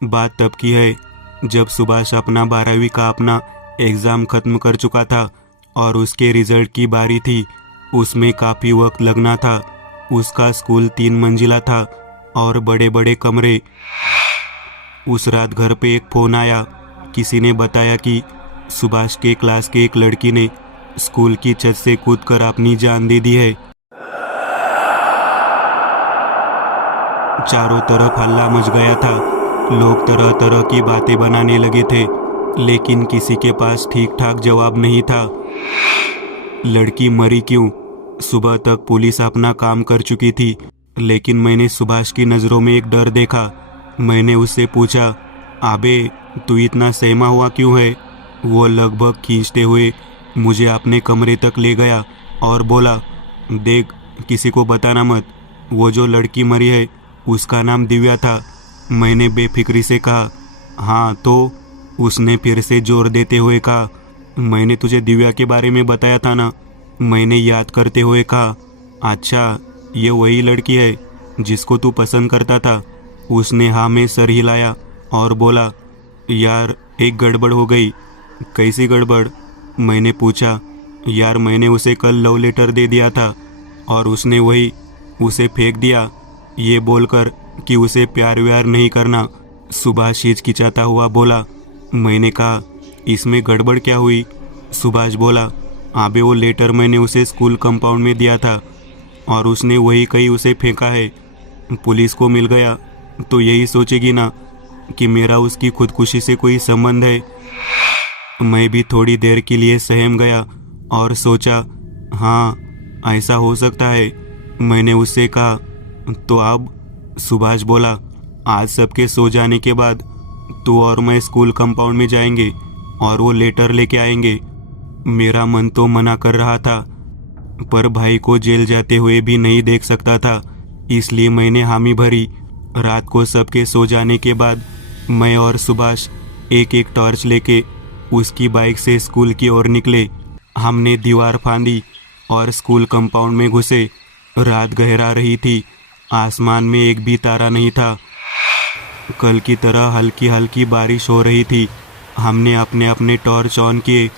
बात तब की है जब सुभाष अपना 12वीं का अपना एग्ज़ाम ख़त्म कर चुका था और उसके रिज़ल्ट की बारी थी। उसमें काफ़ी वक्त लगना था। उसका स्कूल 3 मंजिला था और बड़े बड़े कमरे। उस रात घर पे एक फ़ोन आया। किसी ने बताया कि सुभाष के क्लास के एक लड़की ने स्कूल की छत से कूदकर अपनी जान दे दी है। चारों तरफ हल्ला मच गया था। लोग तरह तरह की बातें बनाने लगे थे, लेकिन किसी के पास ठीक ठाक जवाब नहीं था। लड़की मरी क्यों? सुबह तक पुलिस अपना काम कर चुकी थी, लेकिन मैंने सुभाष की नज़रों में एक डर देखा। मैंने उससे पूछा, आबे तू इतना सहमा हुआ क्यों है? वो लगभग खींचते हुए मुझे अपने कमरे तक ले गया और बोला, देख, किसी को बताना मत। वो जो लड़की मरी है उसका नाम दिव्या था। मैंने बेफिक्री से कहा, हाँ तो? उसने फिर से जोर देते हुए कहा, मैंने तुझे दिव्या के बारे में बताया था ना। मैंने याद करते हुए कहा, अच्छा ये वही लड़की है जिसको तू पसंद करता था। उसने हाँ में सर हिलाया और बोला, यार एक गड़बड़ हो गई। कैसी गड़बड़? मैंने पूछा। यार मैंने उसे कल लव लेटर दे दिया था और उसने वही उसे फेंक दिया, ये बोलकर कि उसे प्यार व्यार नहीं करना। सुभाष हिचकिचाता हुआ बोला। मैंने कहा, इसमें गड़बड़ क्या हुई? सुभाष बोला, आबे वो लेटर मैंने उसे स्कूल कंपाउंड में दिया था और उसने वही कहीं उसे फेंका है। पुलिस को मिल गया तो यही सोचेगी ना कि मेरा उसकी खुदकुशी से कोई संबंध है। मैं भी थोड़ी देर के लिए सहम गया और सोचा, हाँ ऐसा हो सकता है। मैंने उससे कहा, तो अब? सुभाष बोला, आज सबके सो जाने के बाद तू और मैं स्कूल कंपाउंड में जाएंगे और वो लेटर लेके आएंगे। मेरा मन तो मना कर रहा था, पर भाई को जेल जाते हुए भी नहीं देख सकता था, इसलिए मैंने हामी भरी। रात को सबके सो जाने के बाद मैं और सुभाष एक एक टॉर्च लेके उसकी बाइक से स्कूल की ओर निकले। हमने दीवार फांदी और स्कूल कंपाउंड में घुसे। रात गहरा रही थी। आसमान में एक भी तारा नहीं था। कल की तरह हल्की हल्की बारिश हो रही थी। हमने अपने अपने टॉर्च ऑन किए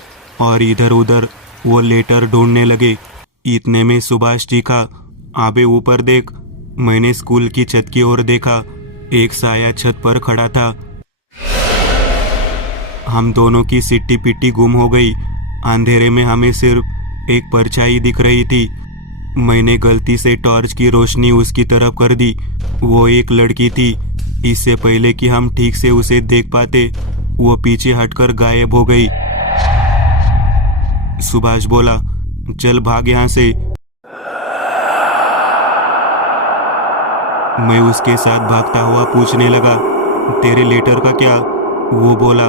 और इधर उधर वो लेटर ढूंढने लगे। इतने में सुभाष चीखा, आबे ऊपर देख। मैंने स्कूल की छत की ओर देखा। एक साया छत पर खड़ा था। हम दोनों की सिट्टी पिट्टी गुम हो गई। अंधेरे में हमें सिर्फ एक परछाई दिख रही थी। मैंने गलती से टॉर्च की रोशनी उसकी तरफ कर दी। वो एक लड़की थी। इससे पहले कि हम ठीक से उसे देख पाते, वो पीछे हटकर गायब हो गई। सुभाष बोला, चल भाग यहाँ से। मैं उसके साथ भागता हुआ पूछने लगा, तेरे लेटर का क्या? वो बोला,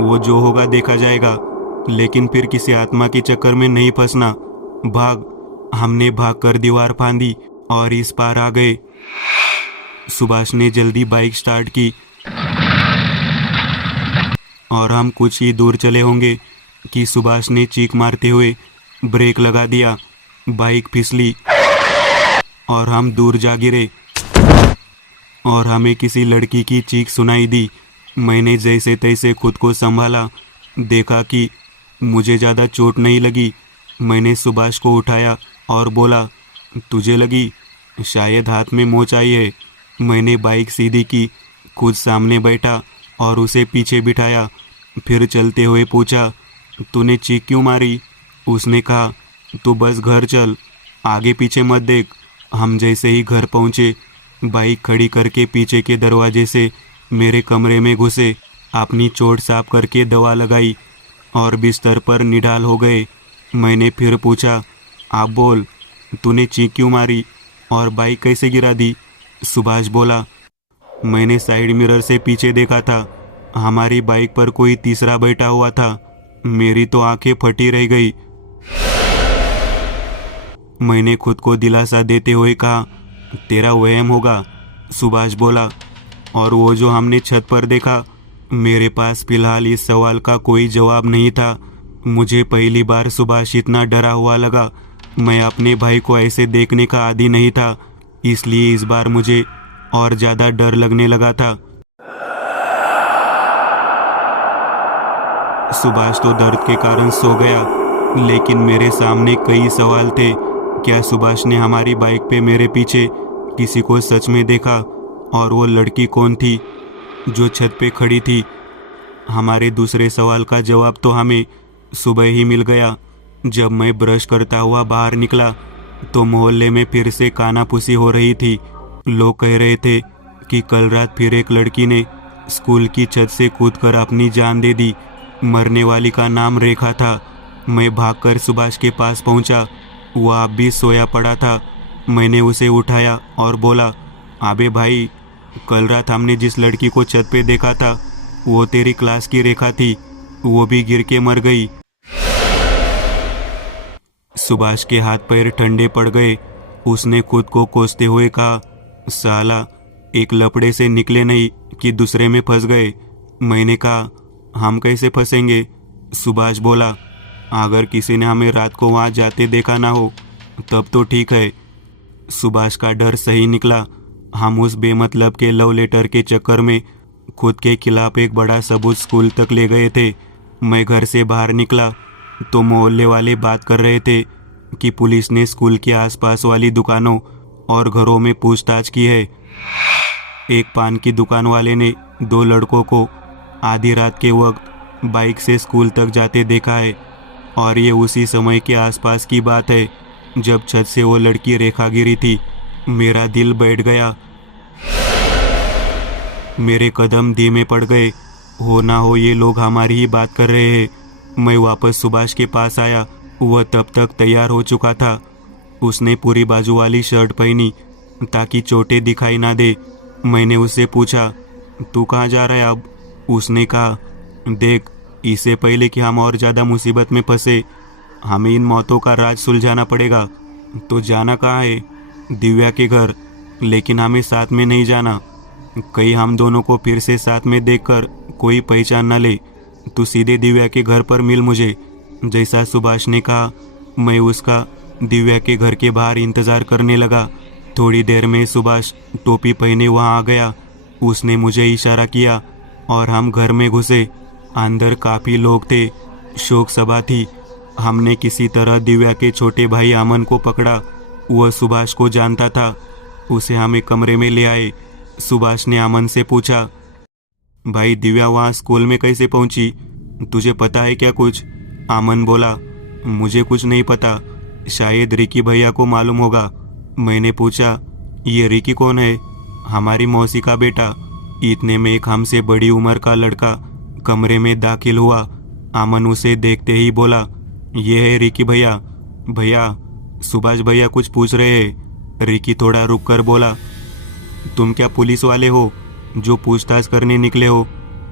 वो जो होगा देखा जाएगा, लेकिन फिर किसी आत्मा के चक्कर में नहीं फंसना। भाग। हमने भागकर दीवार फांदी और इस पार आ गए। सुभाष ने जल्दी बाइक स्टार्ट की और हम कुछ ही दूर चले होंगे कि सुभाष ने चीख मारते हुए ब्रेक लगा दिया। बाइक फिसली और हम दूर जा गिरे और हमें किसी लड़की की चीख सुनाई दी। मैंने जैसे तैसे खुद को संभाला। देखा कि मुझे ज़्यादा चोट नहीं लगी। मैंने सुभाष को उठाया और बोला, तुझे लगी? शायद हाथ में मोच आई है। मैंने बाइक सीधी की, खुद सामने बैठा और उसे पीछे बिठाया। फिर चलते हुए पूछा, तूने चीख क्यों मारी? उसने कहा, तू बस घर चल, आगे पीछे मत देख। हम जैसे ही घर पहुँचे, बाइक खड़ी करके पीछे के दरवाजे से मेरे कमरे में घुसे। अपनी चोट साफ करके दवा लगाई और बिस्तर पर निढाल हो गए। मैंने फिर पूछा, आप बोल, तूने चीख क्यों मारी और बाइक कैसे गिरा दी? सुभाष बोला, मैंने साइड मिरर से पीछे देखा था। हमारी बाइक पर कोई तीसरा बैठा हुआ था। मेरी तो आंखें फटी रह गई। मैंने खुद को दिलासा देते हुए कहा, तेरा वहम होगा। सुभाष बोला, और वो जो हमने छत पर देखा? मेरे पास फिलहाल इस सवाल का कोई जवाब नहीं था। मुझे पहली बार सुभाष इतना डरा हुआ लगा। मैं अपने भाई को ऐसे देखने का आदी नहीं था, इसलिए इस बार मुझे और ज़्यादा डर लगने लगा था। सुभाष तो दर्द के कारण सो गया, लेकिन मेरे सामने कई सवाल थे। क्या सुभाष ने हमारी बाइक पे मेरे पीछे किसी को सच में देखा? और वो लड़की कौन थी जो छत पे खड़ी थी? हमारे दूसरे सवाल का जवाब तो हमें सुबह ही मिल गया। जब मैं ब्रश करता हुआ बाहर निकला तो मोहल्ले में फिर से कानाफूसी हो रही थी। लोग कह रहे थे कि कल रात फिर एक लड़की ने स्कूल की छत से कूदकर अपनी जान दे दी। मरने वाली का नाम रेखा था। मैं भागकर सुभाष के पास पहुंचा। वह अब भी सोया पड़ा था। मैंने उसे उठाया और बोला, अबे भाई, कल रात हमने जिस लड़की को छत पे देखा था वो तेरी क्लास की रेखा थी। वो भी गिर के मर गई। सुभाष के हाथ पैर ठंडे पड़ गए। उसने खुद को कोसते हुए कहा, साला, एक लपड़े से निकले नहीं कि दूसरे में फंस गए। मैंने कहा, हम कैसे फंसेंगे? सुभाष बोला, अगर किसी ने हमें रात को वहाँ जाते देखा ना हो तब तो ठीक है। सुभाष का डर सही निकला। हम उस बेमतलब के लव लेटर के चक्कर में खुद के खिलाफ एक बड़ा सबूत स्कूल तक ले गए थे। मैं घर से बाहर निकला तो मोहल्ले वाले बात कर रहे थे कि पुलिस ने स्कूल के आसपास वाली दुकानों और घरों में पूछताछ की है। एक पान की दुकान वाले ने 2 लड़कों को आधी रात के वक्त बाइक से स्कूल तक जाते देखा है, और ये उसी समय के आसपास की बात है जब छत से वो लड़की रेखा गिरी थी। मेरा दिल बैठ गया। मेरे कदम धीमे पड़ गए। हो ना हो ये लोग हमारी ही बात कर रहे हैं। मैं वापस सुभाष के पास आया। वह तब तक तैयार हो चुका था। उसने पूरी बाजू वाली शर्ट पहनी ताकि चोटें दिखाई ना दे। मैंने उससे पूछा, तू कहाँ जा रहा है अब? उसने कहा, देख, इससे पहले कि हम और ज़्यादा मुसीबत में फंसे, हमें इन मौतों का राज सुलझाना पड़ेगा। तो जाना कहाँ है? दिव्या के घर। लेकिन हमें साथ में नहीं जाना। कहीं हम दोनों को फिर से साथ में देखकर कोई पहचान न ले। तू सीधे दिव्या के घर पर मिल मुझे। जैसा सुभाष ने कहा, मैं उसका दिव्या के घर के बाहर इंतज़ार करने लगा। थोड़ी देर में सुभाष टोपी पहने वहाँ आ गया। उसने मुझे इशारा किया और हम घर में घुसे। अंदर काफ़ी लोग थे। शोक सभा थी। हमने किसी तरह दिव्या के छोटे भाई अमन को पकड़ा। वह सुभाष को जानता था। उसे हम एक कमरे में ले आए। सुभाष ने अमन से पूछा, भाई, दिव्या वहाँ स्कूल में कैसे पहुँची? तुझे पता है क्या कुछ? अमन बोला, मुझे कुछ नहीं पता। शायद रिकी भैया को मालूम होगा। मैंने पूछा, ये रिकी कौन है? हमारी मौसी का बेटा। इतने में एक हमसे बड़ी उम्र का लड़का कमरे में दाखिल हुआ। अमन उसे देखते ही बोला, ये है रिकी भैया। भैया, सुभाष भैया कुछ पूछ रहे हैं। रिकी थोड़ा रुक कर बोला, तुम क्या पुलिस वाले हो जो पूछताछ करने निकले हो?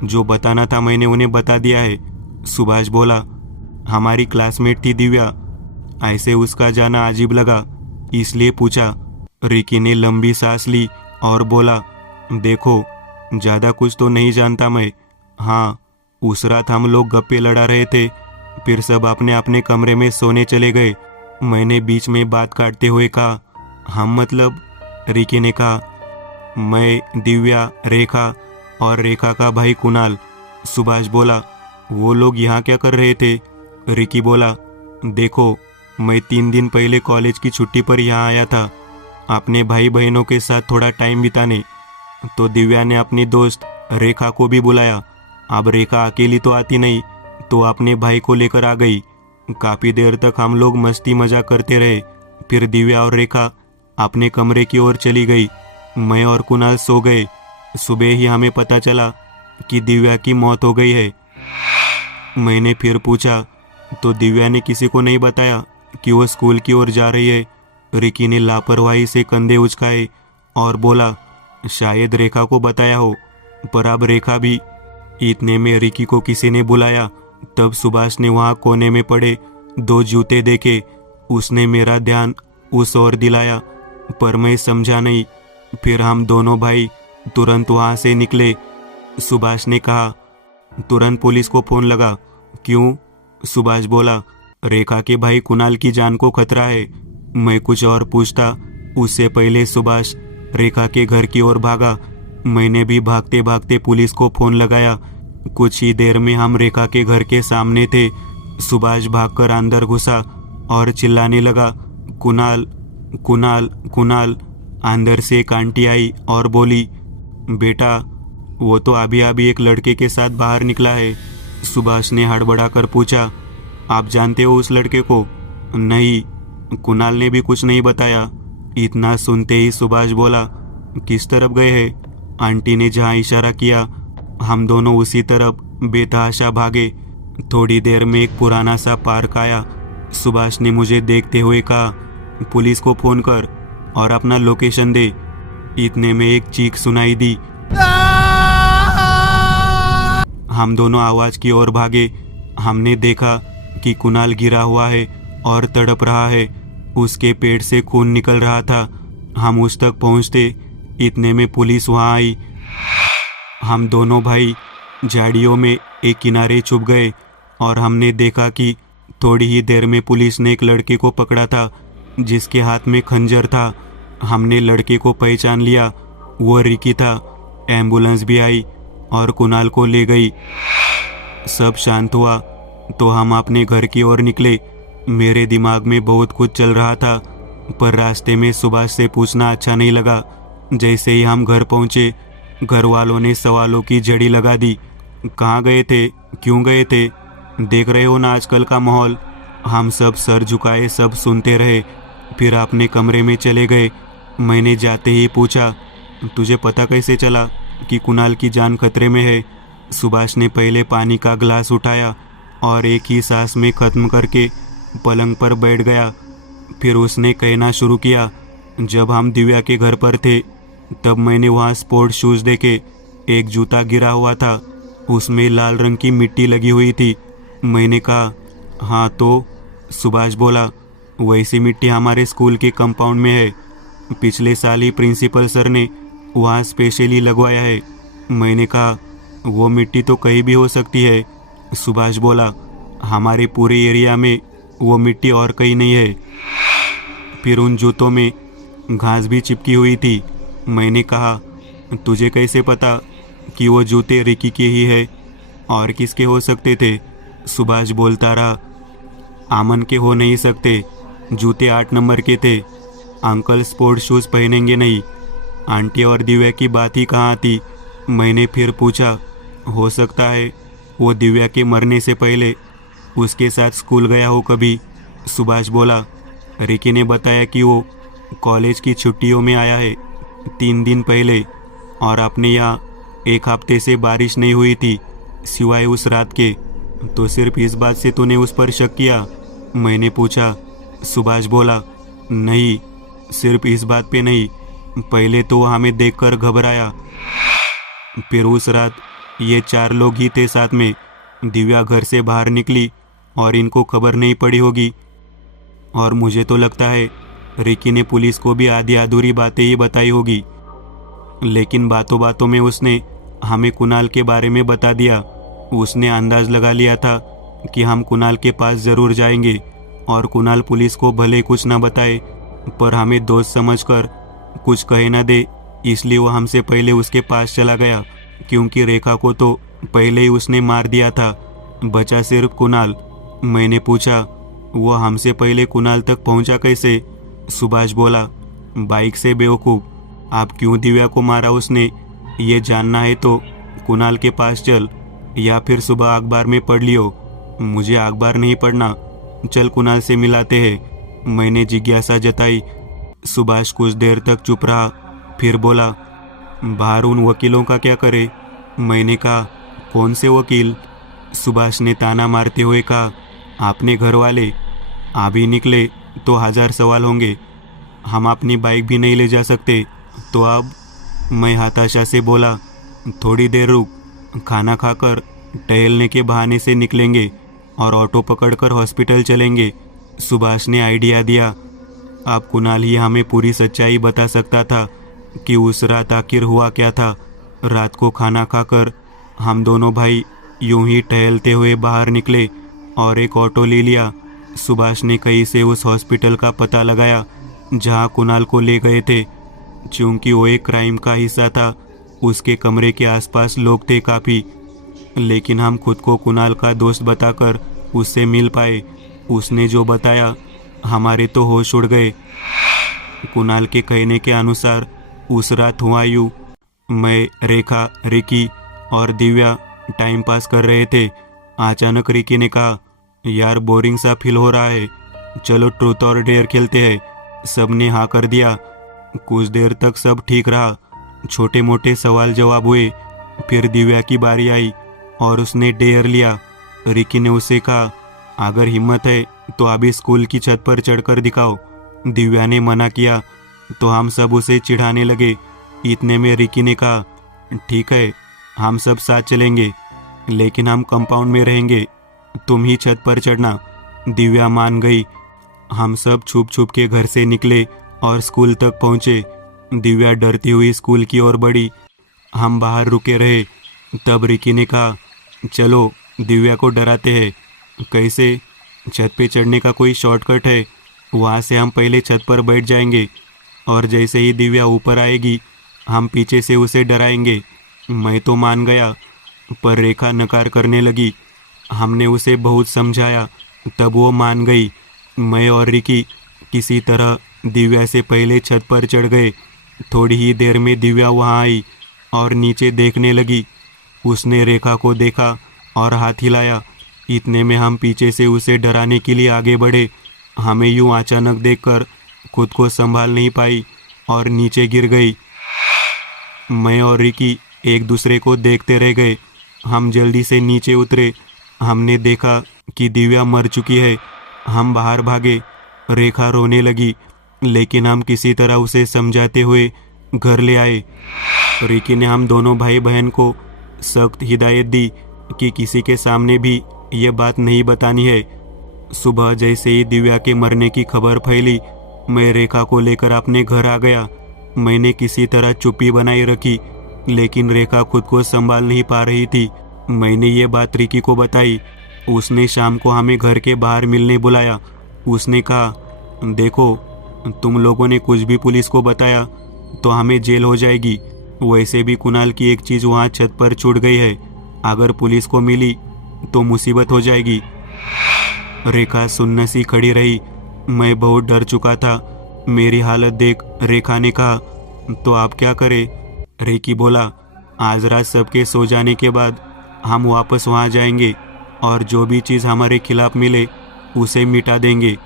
जो बताना था मैंने उन्हें बता दिया है। सुभाष बोला, हमारी क्लासमेट थी दिव्या। ऐसे उसका जाना अजीब लगा, इसलिए पूछा। रिकी ने लंबी सांस ली और बोला, देखो, ज़्यादा कुछ तो नहीं जानता मैं। हाँ, उस रात हम लोग गप्पे लड़ा रहे थे, फिर सब अपने अपने कमरे में सोने चले गए। मैंने बीच में बात काटते हुए कहा, हम मतलब? रिकी ने कहा, मैं, दिव्या, रेखा और रेखा का भाई कुणाल। सुभाष बोला, वो लोग यहाँ क्या कर रहे थे? रिकी बोला, देखो, मैं 3 दिन पहले कॉलेज की छुट्टी पर यहाँ आया था अपने भाई बहनों के साथ थोड़ा टाइम बिताने। तो दिव्या ने अपनी दोस्त रेखा को भी बुलाया। अब रेखा अकेली तो आती नहीं, तो अपने भाई को लेकर आ गई। काफ़ी देर तक हम लोग मस्ती मजाक करते रहे। फिर दिव्या और रेखा अपने कमरे की ओर चली गई। मैं और कुणाल सो गए। सुबह ही हमें पता चला कि दिव्या की मौत हो गई है। मैंने फिर पूछा, तो दिव्या ने किसी को नहीं बताया कि वो स्कूल की ओर जा रही है? रिकी ने लापरवाही से कंधे उचकाए और बोला, शायद रेखा को बताया हो, पर अब रेखा भी। इतने में रिकी को किसी ने बुलाया। तब सुभाष ने वहाँ कोने में पड़े 2 जूते देखे। उसने मेरा ध्यान उस ओर दिलाया, पर मैं समझा नहीं। फिर हम दोनों भाई तुरंत वहाँ से निकले। सुभाष ने कहा, तुरंत पुलिस को फ़ोन लगा। क्यों? सुभाष बोला, रेखा के भाई कुणाल की जान को खतरा है। मैं कुछ और पूछता उससे पहले सुभाष रेखा के घर की ओर भागा। मैंने भी भागते भागते पुलिस को फ़ोन लगाया। कुछ ही देर में हम रेखा के घर के सामने थे। सुभाष भागकर अंदर घुसा और चिल्लाने लगा, कुणाल कुणाल कुणाल। अंदर से एक आंटी आई और बोली, बेटा वो तो अभी अभी एक लड़के के साथ बाहर निकला है। सुभाष ने हड़बड़ाकर पूछा, आप जानते हो उस लड़के को? नहीं, कुणाल ने भी कुछ नहीं बताया। इतना सुनते ही सुभाष बोला, किस तरफ गए हैं? आंटी ने जहाँ इशारा किया हम दोनों उसी तरफ बेतहाशा भागे। थोड़ी देर में एक पुराना सा पार्क आया। सुभाष ने मुझे देखते हुए कहा, पुलिस को फोन कर और अपना लोकेशन दे। इतने में एक चीख सुनाई दी। हम दोनों आवाज की ओर भागे। हमने देखा कि कुणाल गिरा हुआ है और तड़प रहा है। उसके पेट से खून निकल रहा था। हम उस तक पहुंचते इतने में पुलिस वहां आई। हम दोनों भाई झाड़ियों में एक किनारे छुप गए और हमने देखा कि थोड़ी ही देर में पुलिस ने एक लड़के को पकड़ा था जिसके हाथ में खंजर था। हमने लड़के को पहचान लिया, वो रिकी था। एम्बुलेंस भी आई और कुणाल को ले गई। सब शांत हुआ तो हम अपने घर की ओर निकले। मेरे दिमाग में बहुत कुछ चल रहा था, पर रास्ते में सुभाष से पूछना अच्छा नहीं लगा। जैसे ही हम घर पहुंचे, घर वालों ने सवालों की झड़ी लगा दी। कहाँ गए थे, क्यों गए थे, देख रहे हो ना आजकल का माहौल। हम सब सर झुकाए सब सुनते रहे, फिर अपने कमरे में चले गए। मैंने जाते ही पूछा, तुझे पता कैसे चला कि कुणाल की जान खतरे में है? सुभाष ने पहले पानी का गिलास उठाया और एक ही सांस में ख़त्म करके पलंग पर बैठ गया। फिर उसने कहना शुरू किया, जब हम दिव्या के घर पर थे तब मैंने वहाँ स्पोर्ट शूज़ देखे। एक जूता गिरा हुआ था, उसमें लाल रंग की मिट्टी लगी हुई थी। मैंने कहा, हाँ तो? सुभाष बोला, वैसी मिट्टी हमारे स्कूल के कंपाउंड में है। पिछले साल ही प्रिंसिपल सर ने वहाँ स्पेशली लगवाया है। मैंने कहा, वो मिट्टी तो कहीं भी हो सकती है। सुभाष बोला, हमारे पूरे एरिया में वो मिट्टी और कहीं नहीं है। फिर उन जूतों में घास भी चिपकी हुई थी। मैंने कहा, तुझे कैसे पता कि वो जूते रिकी के ही है और किसके हो सकते थे? सुभाष बोलता रहा, आमन के हो नहीं सकते, जूते 8 नंबर के थे। अंकल स्पोर्ट शूज़ पहनेंगे नहीं। आंटी और दिव्या की बात ही कहाँ थी? मैंने फिर पूछा, हो सकता है वो दिव्या के मरने से पहले उसके साथ स्कूल गया हो कभी। सुभाष बोला, रिकी ने बताया कि वो कॉलेज की छुट्टियों में आया है 3 दिन पहले और अपने यहाँ 1 हफ्ते से बारिश नहीं हुई थी सिवाय उस रात के। तो सिर्फ इस बात से तूने उस पर शक किया? मैंने पूछा। सुभाष बोला, नहीं, सिर्फ इस बात पे नहीं, पहले तो वो हमें देखकर घबराया। फिर उस रात ये 4 लोग ही थे साथ में। दिव्या घर से बाहर निकली और इनको खबर नहीं पड़ी होगी। और मुझे तो लगता है रिकी ने पुलिस को भी आधी अधूरी बातें ही बताई होगी, लेकिन बातों बातों में उसने हमें कुणाल के बारे में बता दिया। उसने अंदाज लगा लिया था कि हम कुणाल के पास ज़रूर जाएंगे और कुणाल पुलिस को भले कुछ ना बताए पर हमें दोस्त समझकर कुछ कहे ना दे, इसलिए वो हमसे पहले उसके पास चला गया, क्योंकि रेखा को तो पहले ही उसने मार दिया था। बचा सिर्फ कुणाल। मैंने पूछा, वो हमसे पहले कुणाल तक पहुंचा कैसे? सुभाष बोला, बाइक से बेवकूफ़। आप क्यों दिव्या को मारा उसने, ये जानना है तो कुणाल के पास चल, या फिर सुबह अखबार में पढ़ लियो। मुझे अखबार नहीं पढ़ना, चल कुणाल से मिलाते हैं। मैंने जिज्ञासा जताई। सुभाष कुछ देर तक चुप रहा, फिर बोला, बाहर उन वकीलों का क्या करे? मैंने कहा, कौन से वकील? सुभाष ने ताना मारते हुए कहा, आपने घर वाले। अभी निकले तो 1000 सवाल होंगे। हम अपनी बाइक भी नहीं ले जा सकते, तो अब? मैं हताशा से बोला, थोड़ी देर रुक, खाना खाकर टहलने के बहाने से निकलेंगे और ऑटो पकड़कर हॉस्पिटल चलेंगे। सुभाष ने आइडिया दिया। अब कुणाल ही हमें पूरी सच्चाई बता सकता था कि उस रात आखिर हुआ क्या था। रात को खाना खाकर हम दोनों भाई यूं ही टहलते हुए बाहर निकले और एक ऑटो ले लिया। सुभाष ने कहीं से उस हॉस्पिटल का पता लगाया जहां कुणाल को ले गए थे। चूंकि वो एक क्राइम का हिस्सा था, उसके कमरे के आसपास लोग थे काफ़ी। लेकिन हम खुद को कुणाल का दोस्त बताकर उससे मिल पाए। उसने जो बताया हमारे तो होश उड़ गए। कुणाल के कहने के अनुसार उस रात हुआ यूं, मैं, रेखा, रिकी और दिव्या टाइम पास कर रहे थे। अचानक रिकी ने कहा, यार बोरिंग सा फील हो रहा है, चलो ट्रूथ और डेयर खेलते हैं। सबने हाँ कर दिया। कुछ देर तक सब ठीक रहा, छोटे मोटे सवाल जवाब हुए। फिर दिव्या की बारी आई और उसने डेयर लिया। रिकी ने उसे कहा, अगर हिम्मत है तो अभी स्कूल की छत पर चढ़कर दिखाओ। दिव्या ने मना किया तो हम सब उसे चिढ़ाने लगे। इतने में रिकी ने कहा, ठीक है हम सब साथ चलेंगे, लेकिन हम कंपाउंड में रहेंगे, तुम ही छत पर चढ़ना। दिव्या मान गई। हम सब छुप छुप के घर से निकले और स्कूल तक पहुंचे। दिव्या डरती हुई स्कूल की ओर बढ़ी। हम बाहर रुके रहे। तब रिकी ने कहा, चलो दिव्या को डराते हैं। कैसे? छत पे चढ़ने का कोई शॉर्टकट है, वहाँ से हम पहले छत पर बैठ जाएंगे और जैसे ही दिव्या ऊपर आएगी हम पीछे से उसे डराएंगे। मैं तो मान गया, पर रेखा नकार करने लगी। हमने उसे बहुत समझाया, तब वो मान गई। मैं और रिकी किसी तरह दिव्या से पहले छत पर चढ़ गए। थोड़ी ही देर में दिव्या वहाँ आई और नीचे देखने लगी। उसने रेखा को देखा और हाथ हिलाया। इतने में हम पीछे से उसे डराने के लिए आगे बढ़े। हमें यूं अचानक देखकर खुद को संभाल नहीं पाई और नीचे गिर गई। मैं और रिकी एक दूसरे को देखते रह गए। हम जल्दी से नीचे उतरे। हमने देखा कि दिव्या मर चुकी है। हम बाहर भागे। रेखा रोने लगी, लेकिन हम किसी तरह उसे समझाते हुए घर ले आए। रिकी ने हम दोनों भाई बहन को सख्त हिदायत दी कि किसी के सामने भी ये बात नहीं बतानी है। सुबह जैसे ही दिव्या के मरने की खबर फैली, मैं रेखा को लेकर अपने घर आ गया। मैंने किसी तरह चुप्पी बनाए रखी, लेकिन रेखा खुद को संभाल नहीं पा रही थी। मैंने ये बात रिकी को बताई। उसने शाम को हमें घर के बाहर मिलने बुलाया। उसने कहा, देखो तुम लोगों ने कुछ भी पुलिस को बताया तो हमें जेल हो जाएगी। वैसे भी कुणाल की एक चीज़ वहाँ छत पर छूट गई है, अगर पुलिस को मिली तो मुसीबत हो जाएगी। रेखा सुन्न सी खड़ी रही। मैं बहुत डर चुका था। मेरी हालत देख रेखा ने कहा, तो आप क्या करें? रिकी बोला, आज रात सबके सो जाने के बाद हम वापस वहाँ जाएंगे और जो भी चीज़ हमारे खिलाफ मिले उसे मिटा देंगे।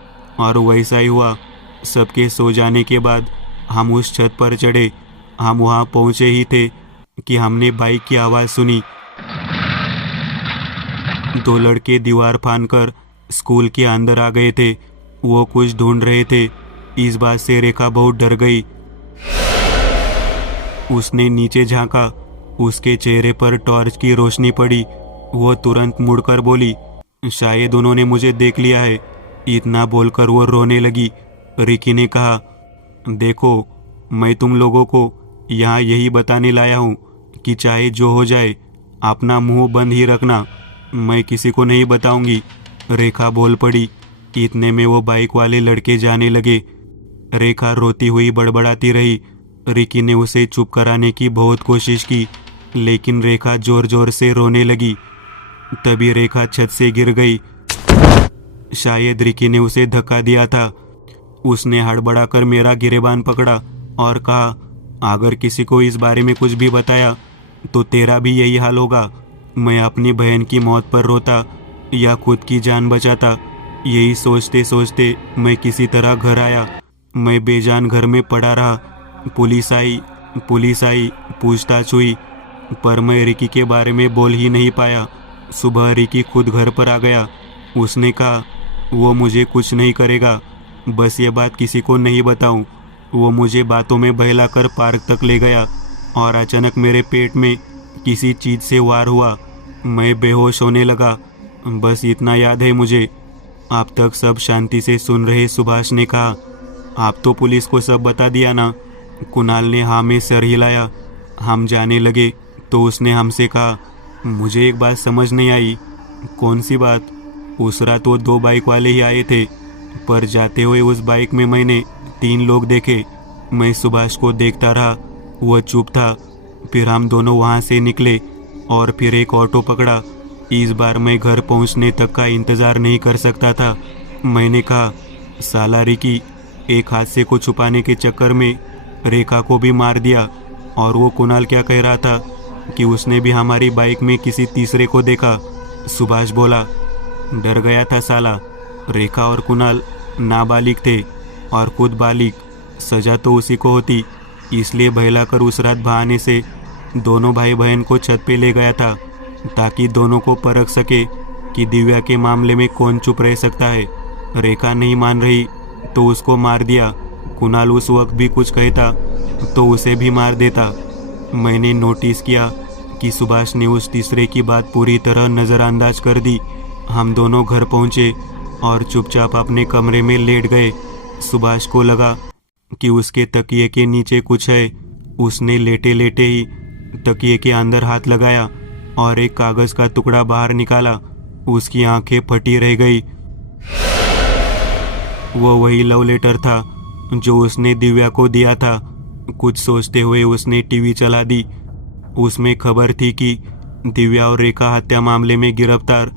और वैसा ही हुआ। सबके सो जाने के बाद हम उस छत पर चढ़े। हम वहाँ पहुँचे ही थे कि हमने बाइक की आवाज़ सुनी। दो लड़के दीवार फांदकर स्कूल के अंदर आ गए थे। वो कुछ ढूंढ रहे थे। इस बात से रेखा बहुत डर गई। उसने नीचे झांका। उसके चेहरे पर टॉर्च की रोशनी पड़ी। वो तुरंत मुड़कर बोली, शायद उन्होंने मुझे देख लिया है। इतना बोलकर वो रोने लगी। रिकी ने कहा, देखो मैं तुम लोगों को यहाँ यही बताने लाया हूँ कि चाहे जो हो जाए अपना मुंह बंद ही रखना। मैं किसी को नहीं बताऊंगी। रेखा बोल पड़ी। इतने में वो बाइक वाले लड़के जाने लगे। रेखा रोती हुई बड़बड़ाती रही। रिकी ने उसे चुप कराने की बहुत कोशिश की, लेकिन रेखा जोर जोर से रोने लगी। तभी रेखा छत से गिर गई। शायद रिकी ने उसे धक्का दिया था। उसने हड़बड़ाकर मेरा गिरेबान पकड़ा और कहा, अगर किसी को इस बारे में कुछ भी बताया तो तेरा भी यही हाल होगा। मैं अपनी बहन की मौत पर रोता या खुद की जान बचाता। यही सोचते सोचते मैं किसी तरह घर आया। मैं बेजान घर में पड़ा रहा। पुलिस आई, पूछताछ हुई, पर मैं रिकी के बारे में बोल ही नहीं पाया। सुबह रिकी खुद घर पर आ गया। उसने कहा, वो मुझे कुछ नहीं करेगा, बस ये बात किसी को नहीं बताऊं। वो मुझे बातों में बहलाकर पार्क तक ले गया और अचानक मेरे पेट में किसी चीज़ से वार हुआ। मैं बेहोश होने लगा। बस इतना याद है मुझे। आप तक सब शांति से सुन रहे सुभाष ने कहा, आप तो पुलिस को सब बता दिया ना? कुणाल ने हाँ में सर हिलाया। हम जाने लगे तो उसने हमसे कहा, मुझे एक बात समझ नहीं आई। कौन सी बात? उस रात वो 2 बाइक वाले ही आए थे, पर जाते हुए उस बाइक में मैंने 3 लोग देखे। मैं सुभाष को देखता रहा। वह चुप था। फिर हम दोनों वहाँ से निकले और फिर एक ऑटो पकड़ा। इस बार मैं घर पहुंचने तक का इंतज़ार नहीं कर सकता था। मैंने कहा, साला रिकी, एक हादसे को छुपाने के चक्कर में रेखा को भी मार दिया। और वो कुणाल क्या कह रहा था कि उसने भी हमारी बाइक में किसी तीसरे को देखा। सुभाष बोला, डर गया था साला। रेखा और कुणाल नाबालिग थे और खुद बालिग। सजा तो उसी को होती, इसलिए बहलाकर उस रात बहाने से दोनों भाई बहन को छत पे ले गया था, ताकि दोनों को परख सके कि दिव्या के मामले में कौन चुप रह सकता है। रेखा नहीं मान रही तो उसको मार दिया। कुणाल उस वक्त भी कुछ कहता तो उसे भी मार देता। मैंने नोटिस किया कि सुभाष ने उस तीसरे की बात पूरी तरह नज़रअंदाज कर दी। हम दोनों घर पहुंचे और चुपचाप अपने कमरे में लेट गए। सुभाष को लगा कि उसके तकिए के नीचे कुछ है। उसने लेटे लेटे ही तकिए के अंदर हाथ लगाया और एक कागज़ का टुकड़ा बाहर निकाला। उसकी आंखें फटी रह गई। वो वही लव लेटर था जो उसने दिव्या को दिया था। कुछ सोचते हुए उसने टीवी चला दी। उसमें खबर थी कि दिव्या और रेखा हत्या मामले में गिरफ्तार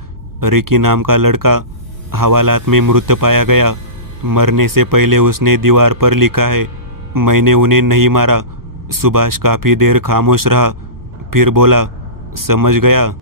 रिकी नाम का लड़का हवालात में मृत पाया गया। मरने से पहले उसने दीवार पर लिखा है, मैंने उन्हें नहीं मारा। सुभाष काफ़ी देर खामोश रहा, फिर बोला, समझ गया।